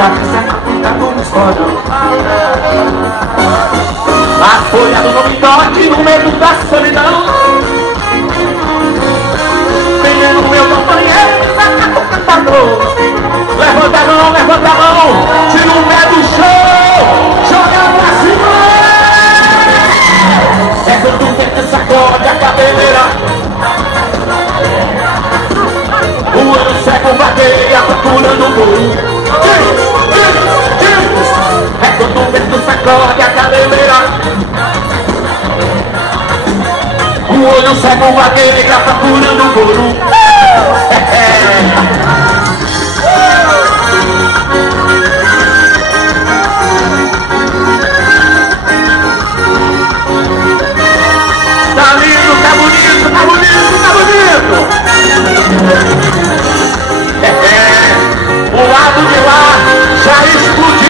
cabeça fica como escorão. Apoiado no mitote, no meio da solidão. Menino meu companheiro, saca o cantador. Levanta a mão, tira o pé do chão, joga pra cima. É quando o vento sacode a cabeleira. O olho cego vagueia procurando o couro. É quando o vento sacode a cabeleira. O olho cego vagueia procurando o couro.